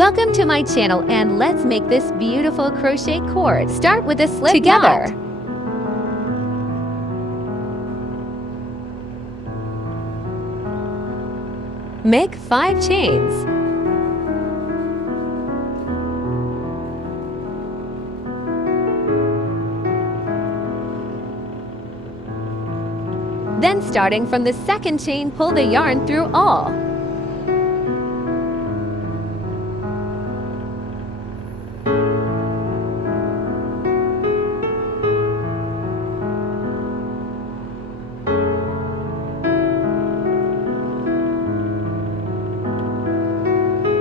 Welcome to my channel, and let's make this beautiful crochet cord. Start with a slip together. Knot. Make 5 chains. Then starting from the second chain, pull the yarn through all.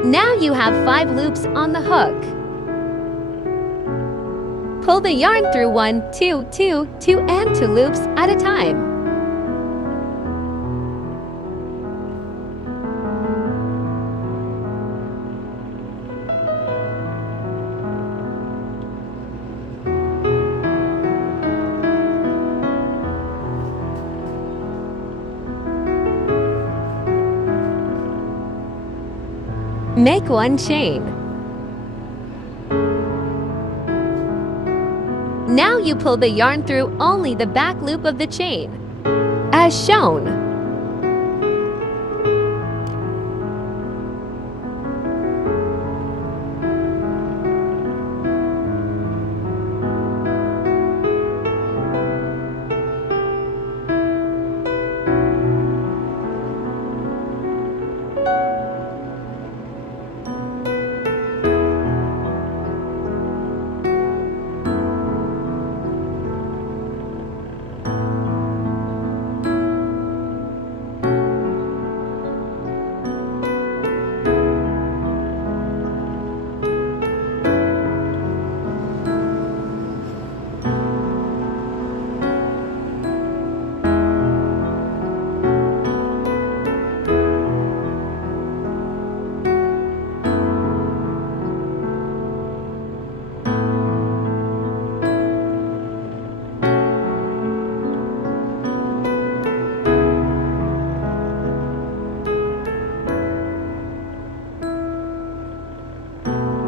Now you have 5 loops on the hook. Pull the yarn through 1, 2, 2, 2 and 2 loops at a time. Make 1 chain. Now you pull the yarn through only the back loop of the chain, as shown.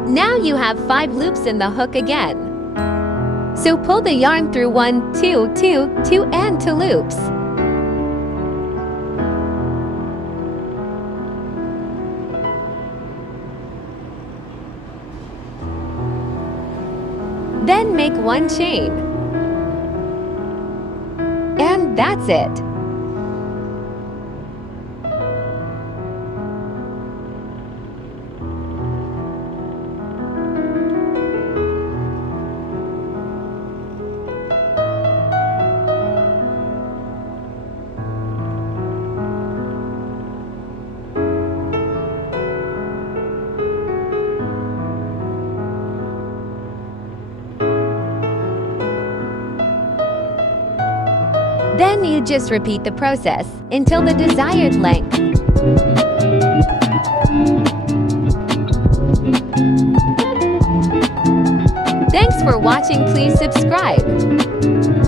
Now you have 5 loops in the hook again. So pull the yarn through 1, 2, 2, 2 and 2 loops. Then make 1 chain. And that's it. Then you just repeat the process until the desired length. Thanks for watching. Please subscribe.